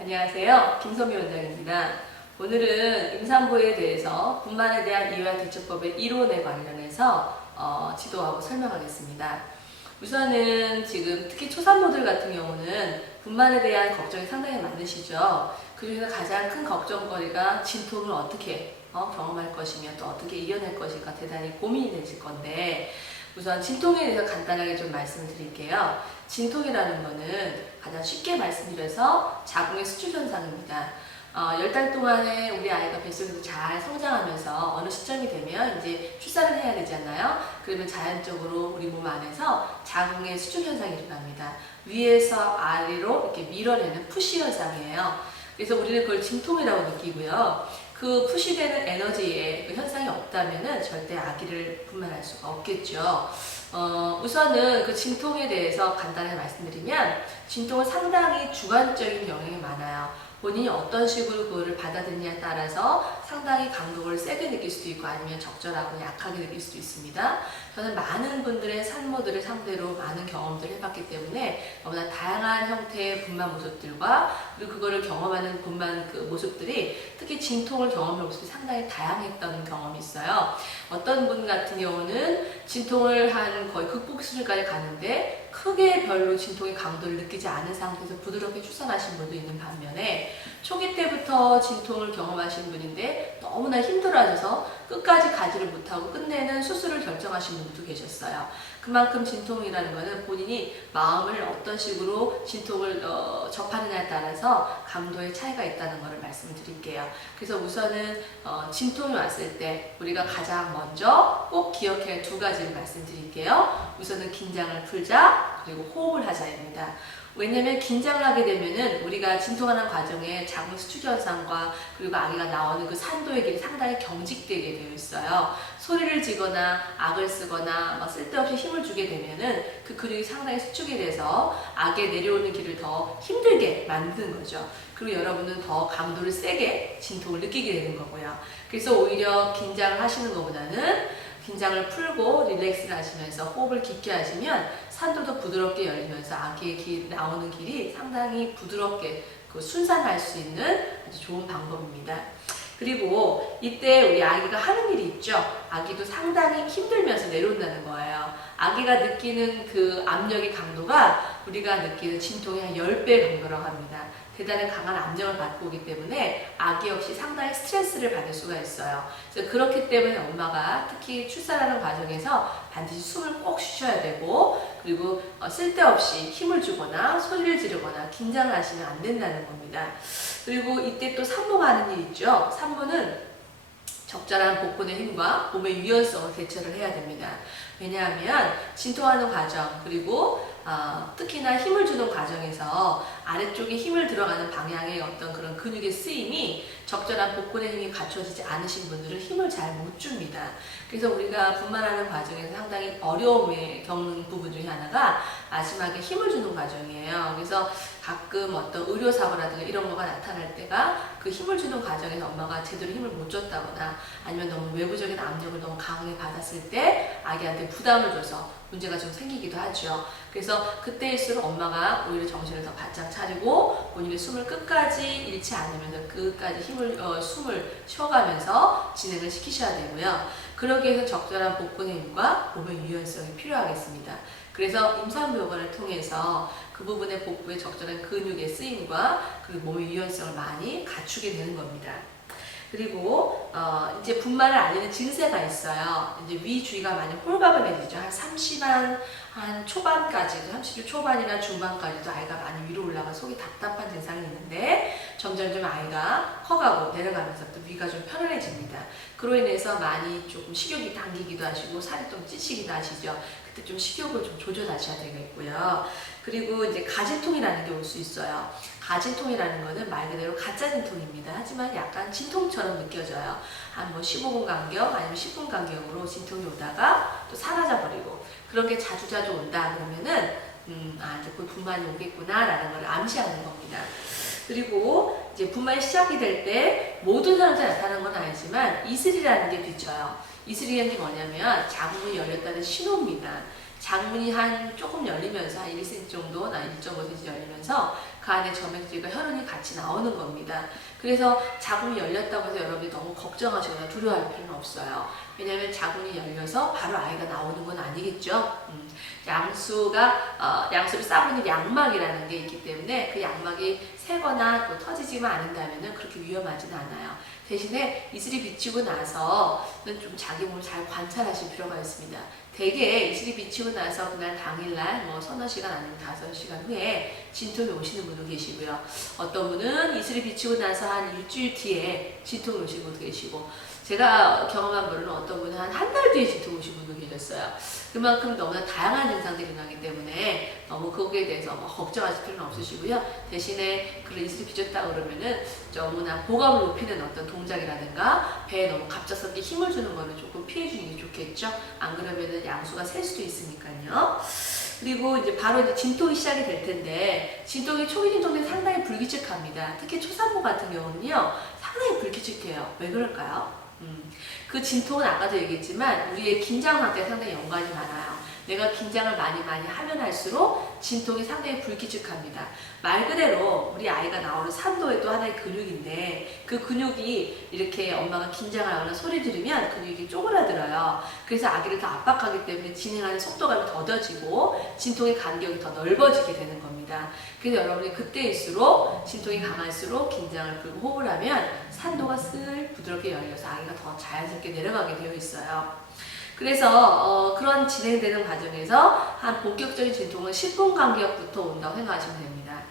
안녕하세요. 김선미 원장입니다. 오늘은 임산부에 대해서 분만에 대한 이유와 대처법의 이론에 관련해서 어, 지도하고 설명하겠습니다. 우선은 지금 특히 초산모들 같은 경우는 분만에 대한 걱정이 상당히 많으시죠. 그 중에서 가장 큰 걱정거리가 진통을 어떻게 어, 경험할 것이며 또 어떻게 이겨낼 것인가 대단히 고민이 되실 건데 우선 진통에 대해서 간단하게 좀 말씀을 드릴게요. 진통이라는 거는 가장 쉽게 말씀드려서 자궁의 수축 현상입니다. 어, 10달 동안에 우리 아이가 뱃속에서 잘 성장하면서 어느 시점이 되면 이제 출산을 해야 되잖아요. 그러면 자연적으로 우리 몸 안에서 자궁의 수축 현상이 일어납니다. 위에서 아래로 이렇게 밀어내는 푸시 현상이에요. 그래서 우리는 그걸 진통이라고 느끼고요. 그 푸시되는 에너지의 그 현상이 없다면은 절대 아기를 분만할 수가 없겠죠. 어, 우선은 그 진통에 대해서 간단하게 말씀드리면 진통은 상당히 주관적인 영향이 많아요. 본인이 어떤 식으로 그거를 받아들이냐에 따라서 상당히 강도를 세게 느낄 수도 있고 아니면 적절하고 약하게 느낄 수도 있습니다. 저는 많은 분들의 산모들을 상대로 많은 경험들을 해봤기 때문에 너무나 다양한 형태의 분만 모습들과 그리고 그거를 경험하는 분만 그 모습들이 특히 진통을 경험하는 모습이 상당히 다양했던 경험이 있어요. 어떤 분 같은 경우는 진통을 한 거의 극복 수준까지 가는데 크게 별로 진통의 강도를 느끼지 않은 상태에서 부드럽게 출산하신 분도 있는 반면에 초기 때부터 진통을 경험하신 분인데 너무나 힘들어하셔서 끝까지 가지를 못하고 끝내는 수술을 결정하신 분도 계셨어요. 그만큼 진통이라는 것은 본인이 마음을 어떤 식으로 진통을 어, 접하느냐에 따라서 강도의 차이가 있다는 것을 말씀을 드릴게요. 그래서 우선은 어, 진통이 왔을 때 우리가 가장 먼저 꼭 기억해야 할 두 가지를 말씀드릴게요. 우선은 긴장을 풀자 그리고 호흡을 하자입니다. 왜냐면 긴장을 하게 되면은 우리가 진통하는 과정에 자궁 수축 현상과 그리고 아기가 나오는 그 산도의 길이 상당히 경직되게 되어 있어요. 소리를 지거나 악을 쓰거나 막 쓸데없이 힘을 주게 되면은 그 근육이 상당히 수축이 돼서 악에 내려오는 길을 더 힘들게 만드는 거죠. 그리고 여러분은 더 강도를 세게 진통을 느끼게 되는 거고요. 그래서 오히려 긴장을 하시는 것보다는 긴장을 풀고 릴렉스를 하시면서 호흡을 깊게 하시면 산도도 부드럽게 열리면서 아기의 길, 나오는 길이 상당히 부드럽게 그 순산할 수 있는 아주 좋은 방법입니다. 그리고 이때 우리 아기가 하는 일이 있죠. 아기도 상당히 힘들면서 내려온다는 거예요. 아기가 느끼는 그 압력의 강도가 우리가 느끼는 진통의 한 10배 강도라고 합니다. 대단히 강한 압력을 받고 오기 때문에 아기 역시 상당히 스트레스를 받을 수가 있어요. 그래서 그렇기 때문에 엄마가 특히 출산하는 과정에서 반드시 숨을 꼭 쉬셔야 되고 그리고 어, 쓸데없이 힘을 주거나 소리를 지르거나 긴장을 하시면 안 된다는 겁니다. 그리고 이때 또 산모가 하는 일 있죠. 산모는 적절한 복근의 힘과 몸의 유연성을 대처를 해야 됩니다. 왜냐하면 진통하는 과정 그리고 어, 특히나 힘을 주는 과정에서 아래쪽에 힘을 들어가는 방향의 어떤 그런 근육의 쓰임이 적절한 복근의 힘이 갖춰지지 않으신 분들은 힘을 잘 못 줍니다. 그래서 우리가 분만하는 과정에서 상당히 어려움을 겪는 부분 중에 하나가 마지막에 힘을 주는 과정이에요. 그래서 가끔 어떤 의료사고라든가 이런 거가 나타날 때가 그 힘을 주는 과정에서 엄마가 제대로 힘을 못 줬다거나 아니면 너무 외부적인 압력을 너무 강하게 받았을 때 아기한테 부담을 줘서 문제가 좀 생기기도 하죠. 그래서 그때일수록 엄마가 오히려 정신을 더 바짝 차리고 본인의 숨을 끝까지 잃지 않으면서 끝까지 힘을 어, 숨을 쉬어가면서 진행을 시키셔야 되고요. 그러기 위해서 적절한 복근의 힘과 몸의 유연성이 필요하겠습니다. 그래서 임산부 요관을 통해서 그 부분의 복부의 적절한 근육의 쓰임과 그리고 몸의 유연성을 많이 갖추게 되는 겁니다. 그리고 어, 이제 분만을 알리는 증세가 있어요. 이제 위 주위가 많이 홀가분해지죠. 한 30한 한 초반까지도 30주 초반이나 중반까지도 아이가 많이 위로 올라가 속이 답답한 증상이 있는데 점점 좀 아이가 커가고 내려가면서 또 위가 좀 편안해집니다. 그로 인해서 많이 조금 식욕이 당기기도 하시고 살이 좀 찌시기도 하시죠. 좀 식욕을 좀 조절하셔야 되겠고요. 그리고 이제 가진통이라는 게 올 수 있어요. 가진통이라는 거는 말 그대로 가짜 진통입니다. 하지만 약간 진통처럼 느껴져요. 한 뭐 15분 간격 아니면 10분 간격으로 진통이 오다가 또 사라져 버리고 그런 게 자주자주 온다 그러면은 음, 아, 이제 곧 분만이 오겠구나라는 걸 암시하는 겁니다. 그리고 이제 분만이 시작이 될 때 모든 사람들이 나타나는 건 아니지만 이슬이라는 게 비쳐요. 이슬이라는 게 뭐냐면 자궁이 열렸다는 신호입니다. 장문이 한 조금 열리면서 한 1cm 정도, 나 1.5cm 열리면서 그 안에 점액질과 혈흔이 같이 나오는 겁니다. 그래서 자궁이 열렸다고 해서 여러분이 너무 걱정하시거나 두려워할 필요는 없어요. 왜냐하면 자궁이 열려서 바로 아이가 나오는 건 아니겠죠. 음, 양수가 어, 양수를 싸고 있는 양막이라는 게 있기 때문에 그 양막이 새거나 또 터지지만 않는다면 그렇게 위험하진 않아요. 대신에 이슬이 비치고 나서는 좀 자기 몸을 잘 관찰하실 필요가 있습니다. 대개 이슬이 비치고 나서 그날 당일날 뭐 서너 시간 아니면 다섯 시간 후에 진통이 오시는 분도 계시고요. 어떤 분은 이슬이 비치고 나서 한 일주일 뒤에 진통이 오시는 분도 계시고 제가 경험한 분은 어떤 분은 한 한 달 뒤에 진통 오신 분도 계셨어요. 그만큼 너무나 다양한 증상들이 일어나기 때문에 너무 거기에 대해서 뭐 걱정하실 필요는 없으시고요. 대신에 그런 이슬이 비쳤다 그러면은 너무나 보감을 높이는 어떤 동작이라든가 배에 너무 갑작스럽게 힘을 주는 거는 조금 피해 주는 게 좋겠죠. 안 그러면은 양수가 셀 수도 있으니까요. 그리고 이제 바로 이제 진통이 시작이 될 텐데 진통이 초기 진통은 상당히 불규칙합니다. 특히 초산모 같은 경우는요 상당히 불규칙해요. 왜 그럴까요? 음, 그 진통은 아까도 얘기했지만 우리의 긴장 상태에 상당히 연관이 많아요. 내가 긴장을 많이 많이 하면 할수록 진통이 상당히 불규칙합니다. 말 그대로 우리 아이가 나오는 산도의 또 하나의 근육인데 그 근육이 이렇게 엄마가 긴장을 하거나 소리 지르면 근육이 쪼그라들어요. 그래서 아기를 더 압박하기 때문에 진행하는 속도감이 더뎌지고 진통의 간격이 더 넓어지게 되는 겁니다. 그래서 여러분이 그때일수록 진통이 강할수록 긴장을 풀고 호흡을 하면 산도가 슬 부드럽게 열려서 아기가 더 자연스럽게 내려가게 되어 있어요. 그래서 어, 그런 진행되는 과정에서 한 본격적인 진통은 10분 간격부터 온다고 생각하시면 됩니다.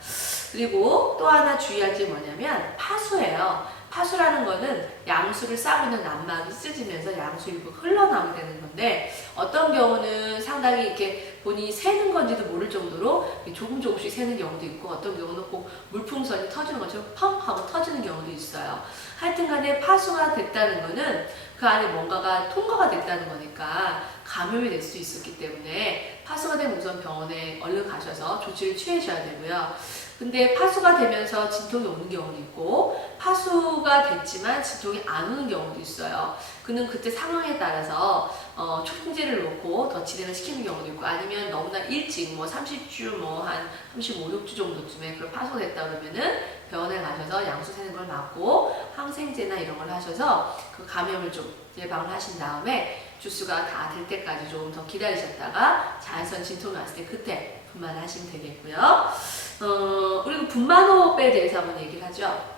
그리고 또 하나 주의할 게 뭐냐면 파수예요. 파수라는 거는 양수를 있는 난막이 찢어지면서 양수 일부 흘러나오게 되는 건데 어떤 경우는 상당히 이렇게 본인이 새는 건지도 모를 정도로 조금 조금씩 새는 경우도 있고 어떤 경우는 꼭 물풍선이 터지는 것처럼 펑 하고 터지는 경우도 있어요. 하여튼 간에 파수가 됐다는 거는 그 안에 뭔가가 통과가 됐다는 거니까 감염이 될 수 있었기 때문에 파수가 된 우선 병원에 얼른 가셔서 조치를 취하셔야 되고요. 근데 파수가 되면서 진통이 오는 경우도 있고 파수가 됐지만 진통이 안 오는 경우도 있어요. 그는 그때 상황에 따라서 어, 초통제를 놓고 더 진행을 시키는 경우도 있고 아니면 너무나 일찍 뭐 30주 뭐 한 35, 6주 정도쯤에 그런 파수가 됐다 그러면은 병원에 가셔서 양수 새는 걸 막고 항생제나 이런 걸 하셔서 그 감염을 좀 예방을 하신 다음에 주스가 다 될 때까지 조금 더 기다리셨다가 자연스러운 진통이 왔을 때 그때 분만을 하시면 되겠고요. 어, 그리고 분만호흡에 대해서 한번 얘기를 하죠.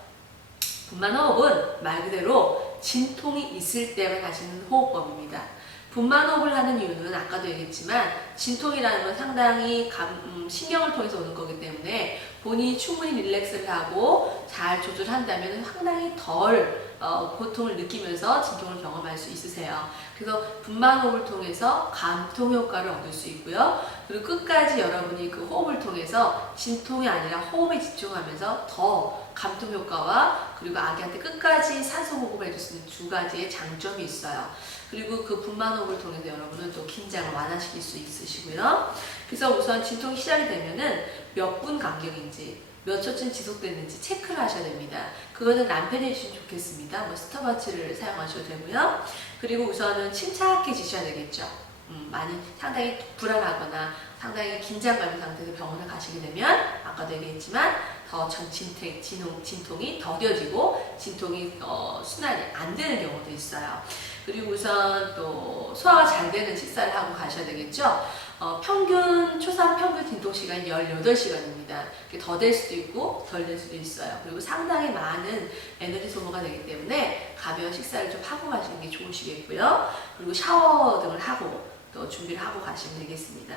분만호흡은 말 그대로 진통이 있을 때만 하시는 호흡법입니다. 분만호흡을 하는 이유는 아까도 얘기했지만 진통이라는 건 상당히 감, 음, 신경을 통해서 오는 거기 때문에 본인이 충분히 릴렉스를 하고 잘 조절한다면 상당히 덜 어, 고통을 느끼면서 진통을 경험할 수 있으세요. 그래서 분만호흡을 통해서 감통 효과를 얻을 수 있고요. 그리고 끝까지 여러분이 그 호흡을 통해서 진통이 아니라 호흡에 집중하면서 더 감통 효과와 그리고 아기한테 끝까지 산소 호흡을 해줄 수 있는 두 가지의 장점이 있어요. 그리고 그 분만 호흡을 통해서 여러분은 또 긴장을 완화시킬 수 있으시고요. 그래서 우선 진통이 시작이 되면은 몇 분 간격인지 몇 초쯤 지속됐는지 체크를 하셔야 됩니다. 그거는 남편이 해주시면 좋겠습니다. 뭐 스톱워치를 사용하셔도 되고요. 그리고 우선은 침착해지셔야 되겠죠. 음, 많이 상당히 불안하거나 상당히 긴장감 상태에서 병원을 가시게 되면 아까도 얘기했지만 더 전 진통, 진통, 진통이 더뎌지고 진통이 어, 순환이 안 되는 경우도 있어요. 그리고 우선 또 소화가 잘 되는 식사를 하고 가셔야 되겠죠. 어, 평균 초산 평균 진통 시간이 18시간입니다. 더 될 수도 있고 덜 될 수도 있어요. 그리고 상당히 많은 에너지 소모가 되기 때문에 가벼운 식사를 좀 하고 가시는 게 좋으시겠고요. 그리고 샤워 등을 하고 또 준비를 하고 가시면 되겠습니다.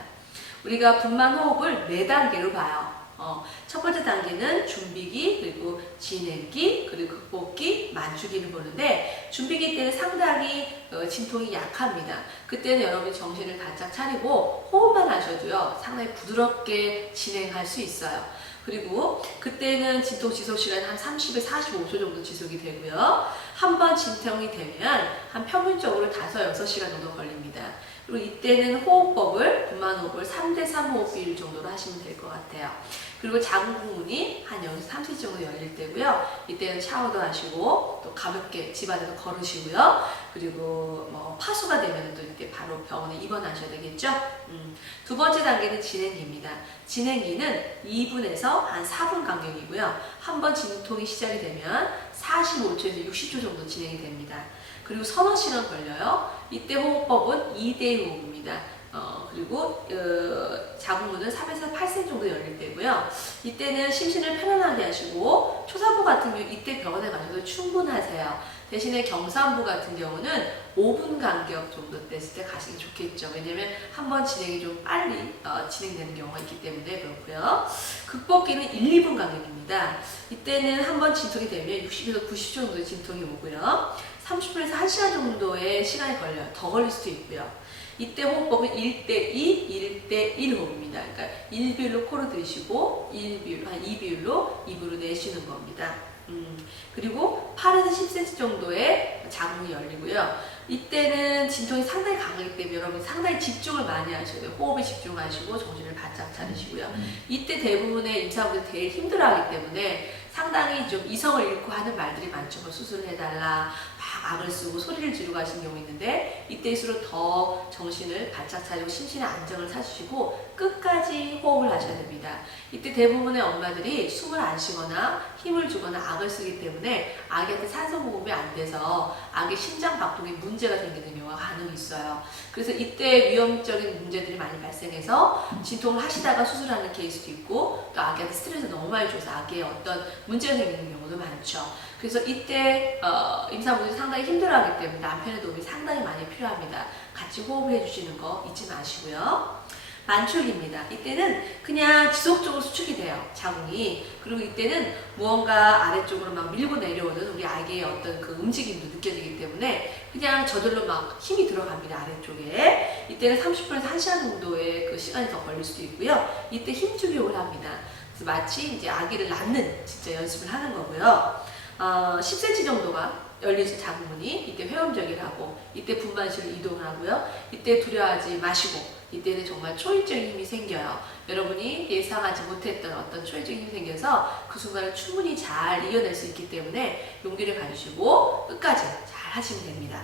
우리가 분만 호흡을 네 단계로 봐요. 어, 첫 번째 단계는 준비기, 그리고 진행기, 그리고 극복기, 만주기를 보는데 준비기 때는 상당히 어, 진통이 약합니다. 그때는 여러분이 정신을 바짝 차리고 호흡만 하셔도요 상당히 부드럽게 진행할 수 있어요. 그리고 그때는 진통 지속 시간 한 30에서 45초 정도 지속이 되고요. 한 번 진통이 되면 한 평균적으로 5, 6시간 정도 걸립니다. 그리고 이때는 호흡법을 분만 호흡을 3대 3 호흡 비율 정도로 하시면 될 것 같아요. 그리고 자궁 부문이 한 여기서 3cm 정도 열릴 때고요. 이때는 샤워도 하시고 또 가볍게 집안에서 걸으시고요. 그리고 뭐 파수가 되면 또 이때 바로 병원에 입원하셔야 되겠죠. 음. 두 번째 단계는 진행기입니다. 진행기는 2분에서 한 4분 간격이고요. 한 번 진통이 시작이 되면 45초에서 60초 정도 진행이 됩니다. 그리고 서너 시간 걸려요. 이때 호흡법은 2대 호흡입니다. 어, 그리고 어, 자궁문은 3에서 8cm 정도 때고요. 이때는 심신을 편안하게 하시고 초산부 같은 경우 이때 병원에 가셔도 충분하세요. 대신에 경산부 같은 경우는 5분 간격 정도 됐을 때 가시기 좋겠죠. 왜냐면 한번 진행이 좀 빨리 어, 진행되는 경우가 있기 때문에 그렇고요. 극복기는 1, 2분 간격입니다. 이때는 한번 진통이 되면 60에서 90초 정도의 진통이 오고요. 30분에서 1시간 정도의 시간이 걸려요. 더 걸릴 수도 있고요. 이때 호흡법은 1대2, 1대1 호흡입니다. 그러니까 1비율로 코로 들이쉬고 1비율, 한 2비율로 입으로 내쉬는 겁니다. 음, 그리고 8에서 10cm 정도의 자궁이 열리고요. 이때는 진통이 상당히 강하기 때문에 여러분 상당히 집중을 많이 하셔야 돼요. 호흡에 집중하시고 정신을 바짝 차리시고요. 이때 대부분의 임산부들 되게 힘들어하기 때문에 상당히 좀 이성을 잃고 하는 말들이 많죠. 뭐 수술을 해달라, 막 악을 쓰고 소리를 지르고 하시는 경우 있는데 이때일수록 더 정신을 바짝 차리고 심신의 안정을 찾으시고 끝까지 호흡을 하셔야 됩니다. 이때 대부분의 엄마들이 숨을 안 쉬거나 힘을 주거나 악을 쓰기 때문에 아기한테 산소 공급이 안 돼서 아기 심장 박동에 문제가 생기는 경우가 간혹 있어요. 그래서 이때 위험적인 문제들이 많이 발생해서 진통을 하시다가 수술하는 케이스도 있고 또 아기한테 스트레스 너무 많이 줘서 아기의 어떤 문제가 생기는 경우도 많죠. 그래서 이때 어, 임산부들이 상당히 힘들어하기 때문에 남편의 도움이 상당히 많이 필요합니다. 같이 호흡해 주시는 거 잊지 마시고요. 만축입니다. 이때는 그냥 지속적으로 수축이 돼요. 자궁이. 그리고 이때는 무언가 아래쪽으로 막 밀고 내려오는 우리 아기의 어떤 그 움직임도 느껴지기 때문에 그냥 저절로 막 힘이 들어갑니다. 아래쪽에. 이때는 30분에서 1시간 정도의 그 시간이 더 걸릴 수도 있고요. 이때 힘주기 호흡을 합니다. 그래서 마치 이제 아기를 낳는 진짜 연습을 하는 거고요. 어, 10cm 정도가 열리는 자궁문이 이때 회음적이라고 이때 분만실로 이동을 하고요. 이때 두려워하지 마시고 이때는 정말 초인적인 힘이 생겨요. 여러분이 예상하지 못했던 어떤 초인적인 힘이 생겨서 그 순간을 충분히 잘 이겨낼 수 있기 때문에 용기를 가지시고 끝까지 잘 하시면 됩니다.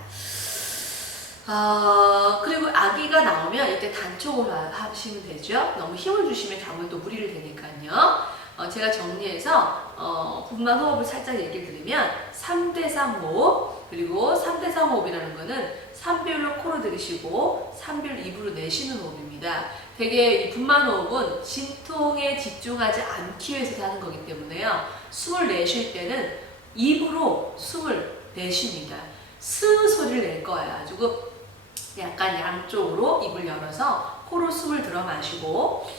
어, 그리고 아기가 나오면 이때 단촉으로 하시면 되죠. 너무 힘을 주시면 자궁에 또 무리를 되니까요. 어, 제가 정리해서 어, 분만 호흡을 살짝 얘기를 드리면 3대3 호흡 그리고 3대3 호흡이라는 거는 3비율로 코로 들이쉬고 3비율 입으로 내쉬는 호흡입니다. 되게 이 분만 호흡은 진통에 집중하지 않기 위해서 하는 거기 때문에요. 숨을 내쉴 때는 입으로 숨을 내쉽니다. 스 소리를 낼 거예요. 가지고 약간 양쪽으로 입을 열어서 코로 숨을 들어 마시고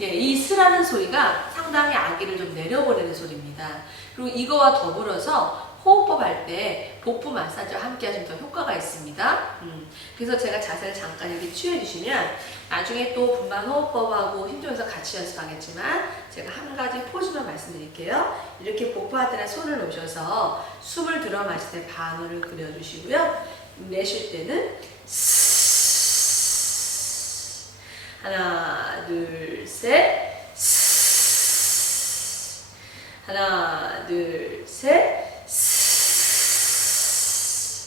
예, 이 스라는 소리가 상당히 아기를 좀 내려보내는 소리입니다. 그리고 이거와 더불어서 호흡법 할 때 복부 마사지와 함께 하시면 더 효과가 있습니다. 음, 그래서 제가 자세를 잠깐 이렇게 취해 주시면 나중에 또 분만 호흡법하고 힘주면서 같이 연습하겠지만 제가 한 가지 포즈만 말씀드릴게요. 이렇게 복부 하트에 손을 놓으셔서 숨을 들어 마실 때 반호를 그려주시고요. 내쉴 때는 하나, 둘, 셋. 하나, 둘, 셋.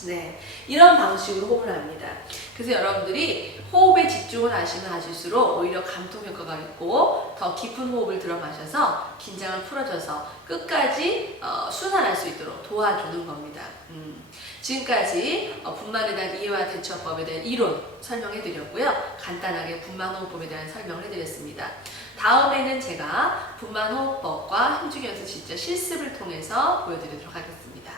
네. 이런 방식으로 호흡을 합니다. 그래서 여러분들이 호흡에 집중을 하시면 하실수록 오히려 감통 효과가 있고 더 깊은 호흡을 들어 마셔서 긴장을 풀어줘서 끝까지 어, 순환할 수 있도록 도와주는 겁니다. 음. 지금까지 어, 분만에 대한 이해와 대처법에 대한 이론 설명해 드렸고요. 간단하게 분만호흡법에 대한 설명을 해드렸습니다. 다음에는 제가 분만호흡법과 힘주기 연습 진짜 실습을 통해서 보여드리도록 하겠습니다.